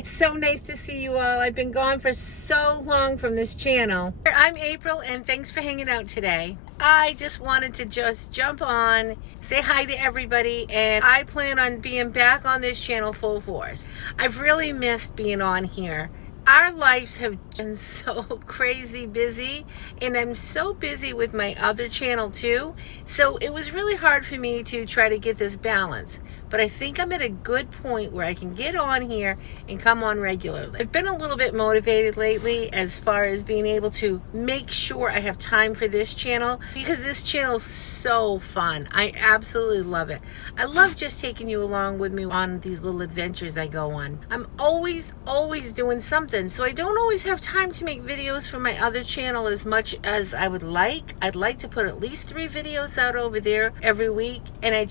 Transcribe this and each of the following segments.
It's so nice to see you all. I've been gone for so long from this channel. I'm April, and thanks for hanging out today. I just wanted to just jump on, say hi to everybody, and I plan on being back on this channel full force. I've really missed being on here. Our lives have been so crazy busy, and I'm so busy with my other channel too, so it was really hard for me to try to get this balance. But I think I'm at a good point where I can get on here and come on regularly. I've been a little bit motivated lately as far as being able to make sure I have time for this channel, because this channel is so fun. I absolutely love it. I love just taking you along with me on these little adventures I go on. I'm always doing something, so I don't always have time to make videos for my other channel as much as I would like. I'd like to put at least 3 videos out over there every week, and I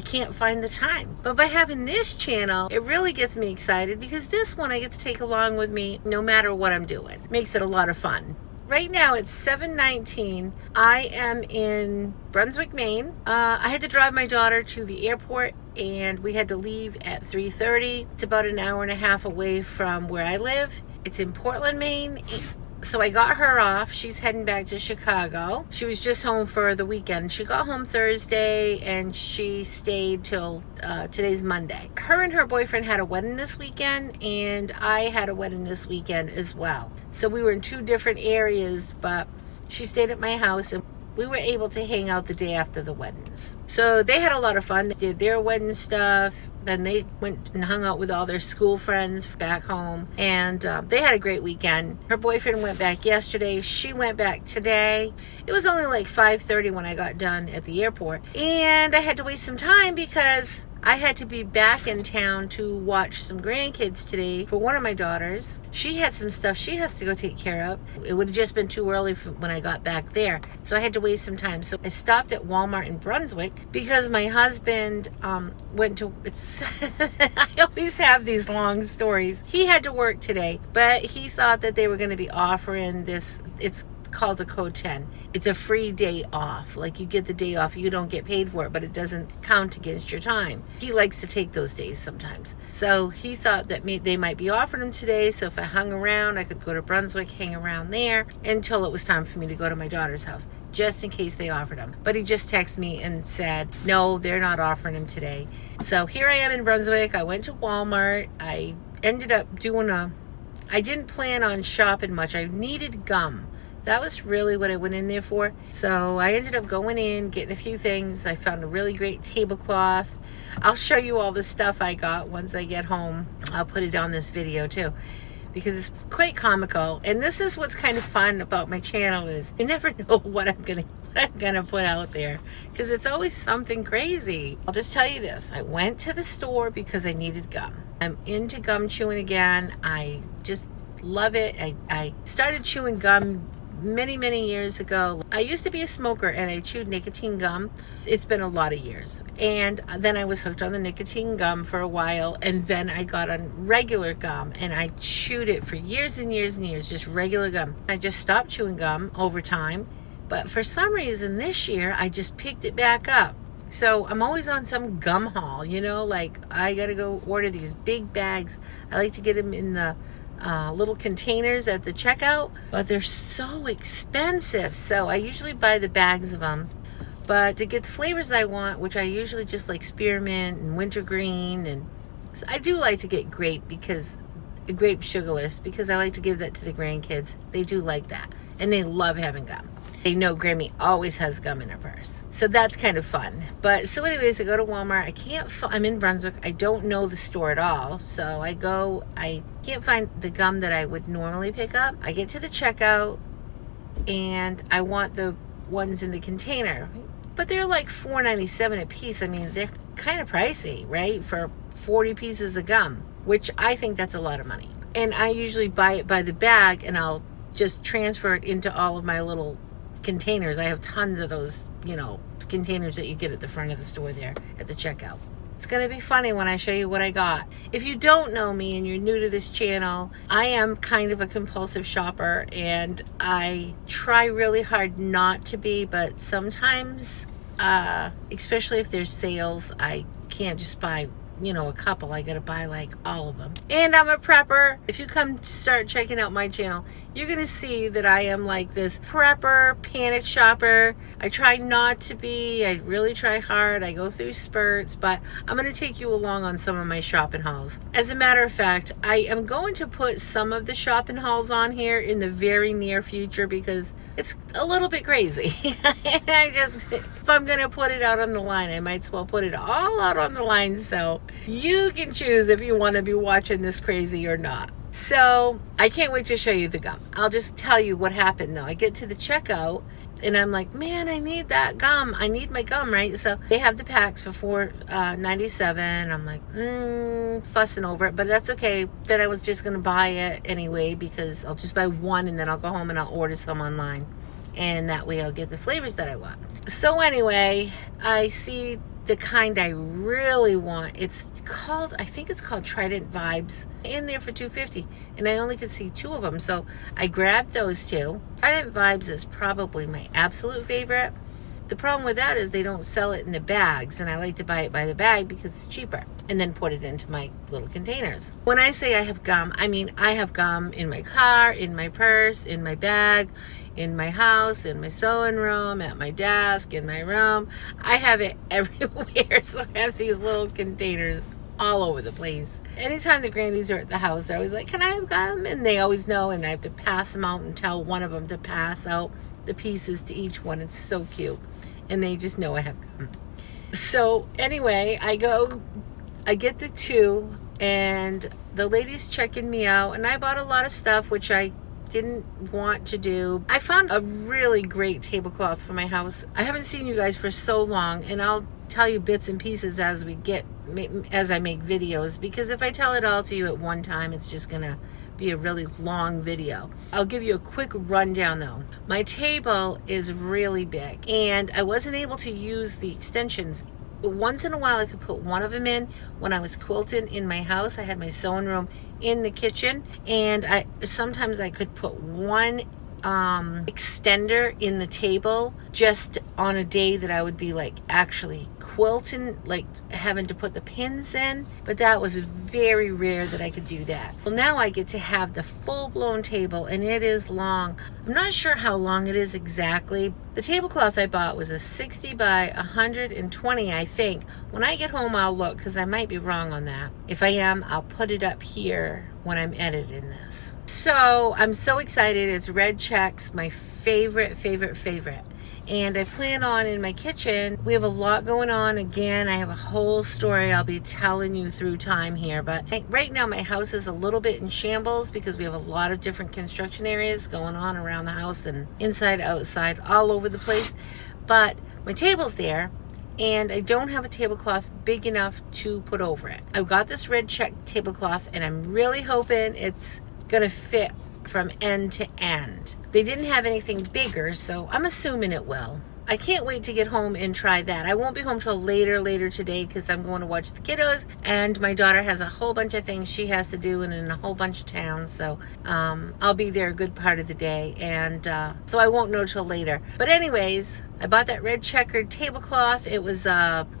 can't find the time. But by having this channel, it really gets me excited, because this one I get to take along with me no matter what I'm doing. Makes it a lot of fun. Right now it's 7:19. I am in Brunswick, Maine. I had to drive my daughter to the airport, and we had to leave at 3:30. It's about an hour and a half away from where I live. It's in Portland, Maine. So I got her off. She's heading back to Chicago. She was just home for the weekend. She got home Thursday, and she stayed till today's Monday. Her and her boyfriend had a wedding this weekend, and I had a wedding this weekend as well. So we were in 2 different areas, but she stayed at my house, and we were able to hang out the day after the weddings. So they had a lot of fun. They did their wedding stuff. Then they went and hung out with all their school friends back home, and they had a great weekend. Her boyfriend went back yesterday. She went back today. It was only like 5:30 when I got done at the airport, and I had to waste some time because I had to be back in town to watch some grandkids today for one of my daughters. She had some stuff she has to go take care of. It would have just been too early when I got back there, so I had to waste some time. So I stopped at Walmart in Brunswick because my husband went to, I always have these long stories. He had to work today, but he thought that they were going to be offering this, it's called a code 10. It's a free day off. Like, you get the day off, you don't get paid for it, but it doesn't count against your time. He likes to take those days sometimes. So he thought that they might be offering them today, so if I hung around, I could go to Brunswick, hang around there until it was time for me to go to my daughter's house, just in case they offered them. But he just texted me and said, no, they're not offering them today. So here I am in Brunswick. I went to Walmart. I ended up I didn't plan on shopping much. I needed gum. That was really what I went in there for. So I ended up going in, getting a few things. I found a really great tablecloth. I'll show you all the stuff I got once I get home. I'll put it on this video too, because it's quite comical. And this is what's kind of fun about my channel, is you never know what I'm gonna put out there, because it's always something crazy. I'll just tell you this. I went to the store because I needed gum. I'm into gum chewing again. I just love it. I started chewing gum many years ago. I used to be a smoker, and I chewed nicotine gum. It's been a lot of years, and then I was hooked on the nicotine gum for a while, and then I got on regular gum, and I chewed it for years and years, just regular gum. I just stopped chewing gum over time, but for some reason this year I just picked it back up. So I'm always on some gum haul, like I gotta go order these big bags. I like to get them in the little containers at the checkout, but they're so expensive, so I usually buy the bags of them. But to get the flavors I want, which I usually just like spearmint and wintergreen, and so I do like to get grape sugarless, because I like to give that to the grandkids. They do like that, and they love having gum. They know Grammy always has gum in her purse, so that's kind of fun. But so anyways, I go to Walmart. I'm in Brunswick. I don't know the store at all, so I can't find the gum that I would normally pick up. I get to the checkout, and I want the ones in the container, but they're like $4.97 a piece. I mean, they're kind of pricey, right, for 40 pieces of gum, which I think that's a lot of money. And I usually buy it by the bag, and I'll just transfer it into all of my little containers. I have tons of those, containers that you get at the front of the store there at the checkout. It's going to be funny when I show you what I got. If you don't know me and you're new to this channel, I am kind of a compulsive shopper, and I try really hard not to be, but sometimes, especially if there's sales, I can't just buy a couple. I gotta buy like all of them. And I'm a prepper. If you come start checking out my channel, you're gonna see that I am like this prepper, panic shopper. I try not to be. I really try hard. I go through spurts, but I'm gonna take you along on some of my shopping hauls. As a matter of fact, I am going to put some of the shopping hauls on here in the very near future because it's a little bit crazy. If I'm gonna put it out on the line, I might as well put it all out on the line so you can choose if you want to be watching this crazy or not. So I can't wait to show you the gum. I'll just tell you what happened though. I get to the checkout and I'm like, man, I need that gum. I need my gum, right? So they have the packs for $4.97. I'm like, fussing over it, but that's okay. Then I was just gonna buy it anyway because I'll just buy one and then I'll go home and I'll order some online. And that way I'll get the flavors that I want. So anyway, I see the kind I really want. I think it's called Trident Vibes, in there for $2.50, and I only could see 2 of them, so I grabbed those 2. Trident Vibes is probably my absolute favorite. The problem with that is they don't sell it in the bags, and I like to buy it by the bag because it's cheaper, and then put it into my little containers. When I say I have gum, I mean I have gum in my car, in my purse, in my bag, in my house, in my sewing room, at my desk, in my room. I have it everywhere, so I have these little containers all over the place. Anytime the grannies are at the house, they're always like, can I have gum? And they always know, and I have to pass them out and tell one of them to pass out the pieces to each one. It's so cute. And they just know I have gum. So anyway, I get the 2, and the lady's checking me out, and I bought a lot of stuff, which I didn't want to do. I found a really great tablecloth for my house. I haven't seen you guys for so long, and I'll tell you bits and pieces as I make videos, because if I tell it all to you at one time, it's just gonna be a really long video. I'll give you a quick rundown though. My table is really big, and I wasn't able to use the extensions. Once in a while I could put one of them in. When I was quilting in my house, I had my sewing room in the kitchen, and sometimes I could put one extender in the table just on a day that I would be like actually quilting, like having to put the pins in, but that was very rare that I could do that. Well, now I get to have the full-blown table, and it is long. I'm not sure how long it is exactly. The tablecloth I bought was a 60 by 120, I think. When I get home, I'll look, because I might be wrong on that. If I am, I'll put it up here when I'm editing this. So I'm so excited. It's red checks, my favorite. And I plan on, in my kitchen, we have a lot going on. Again, I have a whole story I'll be telling you through time here, but right now my house is a little bit in shambles because we have a lot of different construction areas going on around the house, and inside, outside, all over the place. But my table's there, and I don't have a tablecloth big enough to put over it. I've got this red check tablecloth, and I'm really hoping it's gonna fit from end to end. They didn't have anything bigger, so I'm assuming it will. I can't wait to get home and try that. I won't be home till later today because I'm going to watch the kiddos, and my daughter has a whole bunch of things she has to do and in a whole bunch of towns, so I'll be there a good part of the day, and so I won't know till later. But anyways, I bought that red checkered tablecloth. It was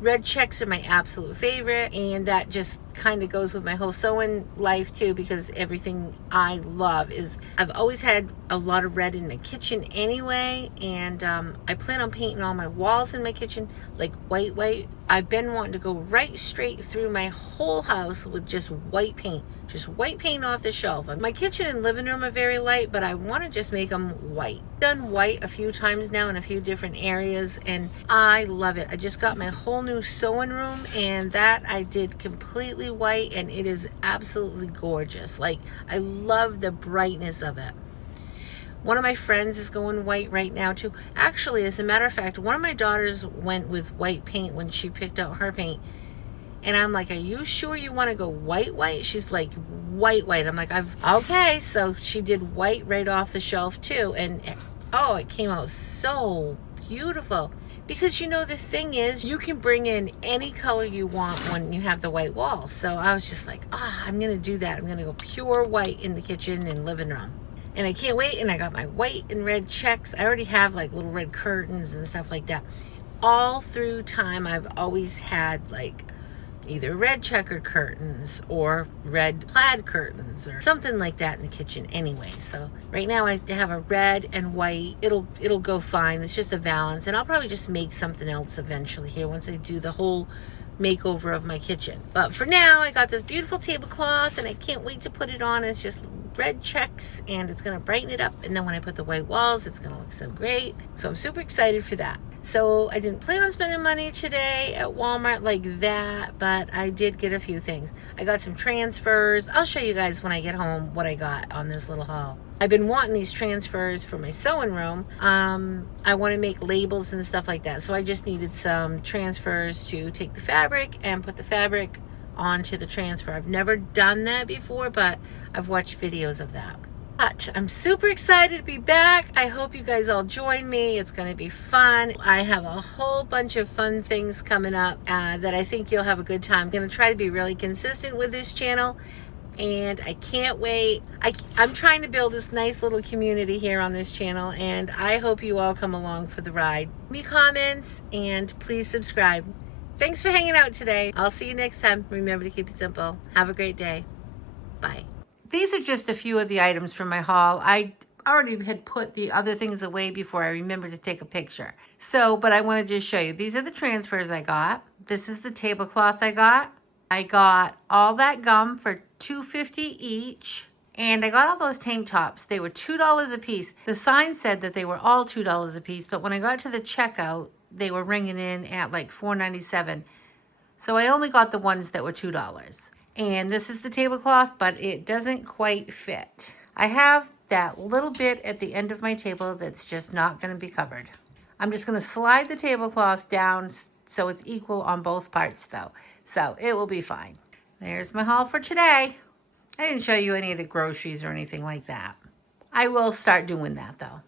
red checks are my absolute favorite, and that just kind of goes with my whole sewing life too, because everything I love is, I've always had a lot of red in my kitchen anyway, and I plan on painting all my walls in my kitchen like white. I've been wanting to go right straight through my whole house with just white paint off the shelf. My kitchen and living room are very light, but I want to just make them white. Done white a few times now in a few different areas, and I love it. I just got my whole new sewing room, and that I did completely white, and it is absolutely gorgeous. Like, I love the brightness of it. One of my friends is going white right now too. Actually, as a matter of fact, one of my daughters went with white paint when she picked out her paint. And I'm like, are you sure you want to go white? She's like, white. I'm like, okay. So she did white right off the shelf too. And oh, it came out so beautiful. Because the thing is, you can bring in any color you want when you have the white walls. So I was just like, I'm going to do that. I'm going to go pure white in the kitchen and living room. And I can't wait. And I got my white and red checks. I already have like little red curtains and stuff like that. All through time, I've always had like either red checkered curtains or red plaid curtains or something like that in the kitchen anyway. So right now I have a red and white. It'll go fine. It's just a balance, and I'll probably just make something else eventually here once I do the whole makeover of my kitchen. But for now, I got this beautiful tablecloth and I can't wait to put it on. It's just red checks and it's gonna brighten it up, and then when I put the white walls, it's gonna look so great. So I'm super excited for that. So I didn't plan on spending money today at Walmart like that, but I did get a few things. I got some transfers. I'll show you guys when I get home what I got on this little haul. I've been wanting these transfers for my sewing room. I want to make labels and stuff like that. So I just needed some transfers to take the fabric and put the fabric onto the transfer. I've never done that before, but I've watched videos of that. But I'm super excited to be back. I hope you guys all join me. It's going to be fun. I have a whole bunch of fun things coming up that I think you'll have a good time. I'm going to try to be really consistent with this channel, and I can't wait. I'm trying to build this nice little community here on this channel, and I hope you all come along for the ride. Leave me comments, and please subscribe. Thanks for hanging out today. I'll see you next time. Remember to keep it simple. Have a great day. Bye. These are just a few of the items from my haul. I already had put the other things away before I remembered to take a picture. So, but I want to just show you. These are the transfers I got. This is the tablecloth I got. I got all that gum for $2.50 each. And I got all those tank tops. They were $2 a piece. The sign said that they were all $2 a piece, but when I got to the checkout, they were ringing in at like $4.97. So I only got the ones that were $2. And this is the tablecloth, but it doesn't quite fit. I have that little bit at the end of my table that's just not going to be covered. I'm just going to slide the tablecloth down so it's equal on both parts though. So it will be fine. There's my haul for today. I didn't show you any of the groceries or anything like that. I will start doing that though.